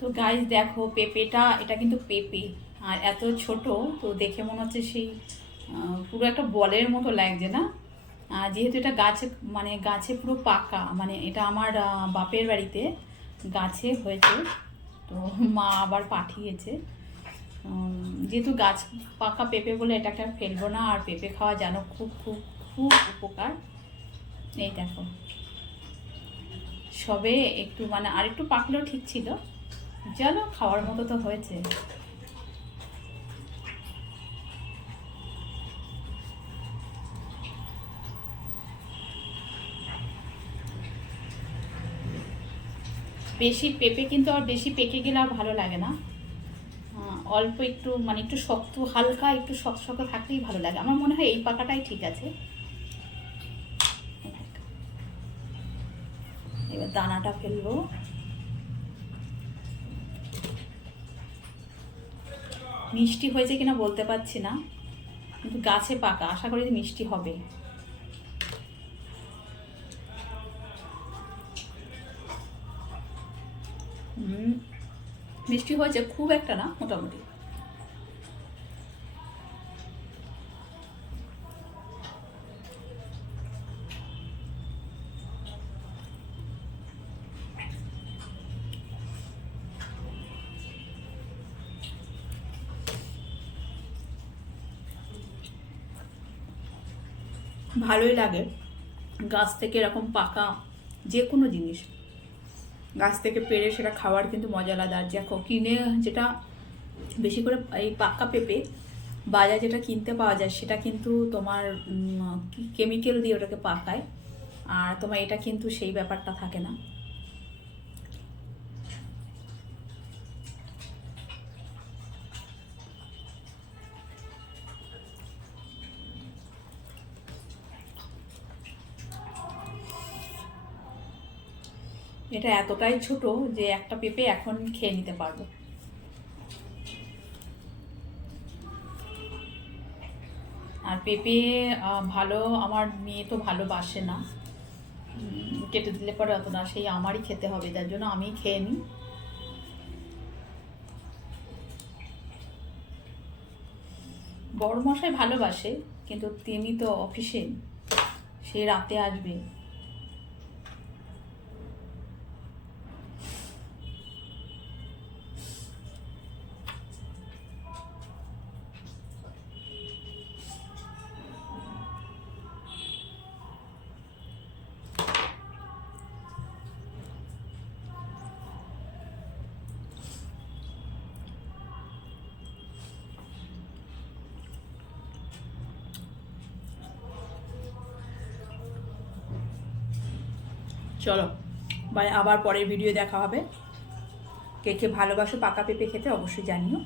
তো গাইস দেখো পেঁপেটা, এটা কিন্তু পেঁপে আর এত ছোট, তো দেখে মনে হচ্ছে সেই পুরো একটা বলের মতো লাগছে না। যেহেতু এটা গাছে, মানে গাছে পুরো পাকা, মানে এটা আমার বাপের বাড়িতে গাছে হয়েছে, তো মা আবার পাঠিয়েছে। যেহেতু গাছ পাকা পেঁপে বলে এটাকে আর ফেলবো না, আর পেঁপে খাওয়া জানো খুব খুব খুব উপকার। এই দেখো সবে একটু, মানে আর একটু পাকলেও ঠিক ছিল, চলো খাওয়ার মতো তো হয়েছে। বেশি পেঁপে কিন্তু আর বেশি পেকে গেলে আর ভালো লাগে না। অল্প একটু, মানে একটু শক্ত, হালকা একটু শক্ত শক্ত থাকলেই ভালো লাগে। আমার মনে হয় এই পাকাটাই ঠিক আছে। এবার দানাটা ফেলবো। মিষ্টি হয়েছে কিনা বলতে পারছি না, কিন্তু গাছে পাকা, আশা করি মিষ্টি হবে। মিষ্টি হয়েছে, খুব একটা না, মোটামুটি। ভালোই লাগে গাছ থেকে এরকম পাকা যে কোনো জিনিস গাছ থেকে পেড়ে সেটা খাওয়ার কিন্তু মজা আলাদা। আর দেখো কিনে যেটা বেশি করে এই পাকা পেঁপে বাজার যেটা কিনতে পাওয়া যায়, সেটা কিন্তু তোমার কেমিক্যাল দিয়ে ওটাকে পাকায়, আর তোমার এটা কিন্তু সেই ব্যাপারটা থাকে না। এটা এতটাই ছোট যে একটা পেঁপে এখন খেয়ে নিতে পারবো। আর পেঁপে ভালো, আমার মেয়ে তো ভালোবাসে না, কেটে দিলে পরে অত না, সেই আমারই খেতে হবে, তার জন্য আমি খেয়ে নিই। বড় মশাই ভালোবাসে, কিন্তু তিনি তো অফিসে, সে রাতে আসবে। চলো বাই, আবার পরের ভিডিও দেখা হবে। কে কে ভালোবাসো পাকা পেঁপে খেতে অবশ্যই জানিও।